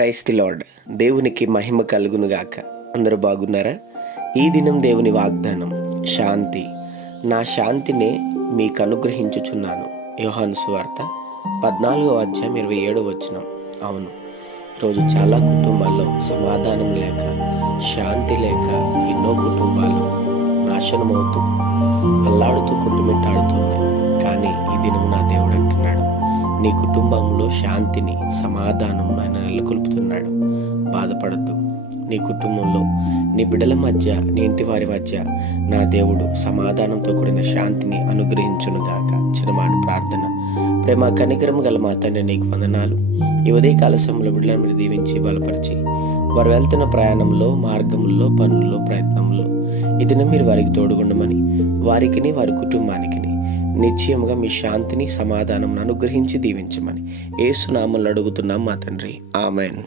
Praise the lord. దేవునికి మహిమ కలుగునుగాక. అందరూ బాగున్నారా? ఈ దినం దేవుని వాగ్దానం శాంతి. నా శాంతినే మీకు అనుగ్రహించుచున్నాను. యోహాను సువార్త 14:27. అవును, ఈరోజు చాలా కుటుంబాల్లో సమాధానం లేక, శాంతి లేక ఎన్నో కుటుంబాలు నాశనమవుతూ అల్లాడుతూ కొట్టుమిట్టాడుతున్నాయి. కానీ ఈ దినం నా దేవుడు అంటున్నాడు, నీ కుటుంబంలో శాంతిని, సమాధానం ఆయన నెలకొల్పుతున్నాడు. బాధపడద్దు. నీ కుటుంబంలో, నీ బిడ్డల మధ్య, నీ ఇంటి వారి మధ్య నా దేవుడు సమాధానంతో కూడిన శాంతిని అనుగ్రహించునుగాక. చిన్నమాట ప్రార్థన. ప్రేమ కనికరము గల మా తండ్రి, నీకు వందనాలు. ఈ ఉదయకాల సమయంలో బిడ్డలను మీరు దీవించి బలపరిచి, వారు వెళ్తున్న ప్రయాణంలో, మార్గంలో, పనుల్లో, ప్రయత్నంలో ఈ దినం మీరు వారికి తోడుగుండమని, వారికిని వారి కుటుంబానికి నిశ్చయముగా మీ శాంతిని, సమాధానం అనుగ్రహించి దీవించమని యేసు నామములో అడుగుతున్నాం మా తండ్రి. ఆమేన్.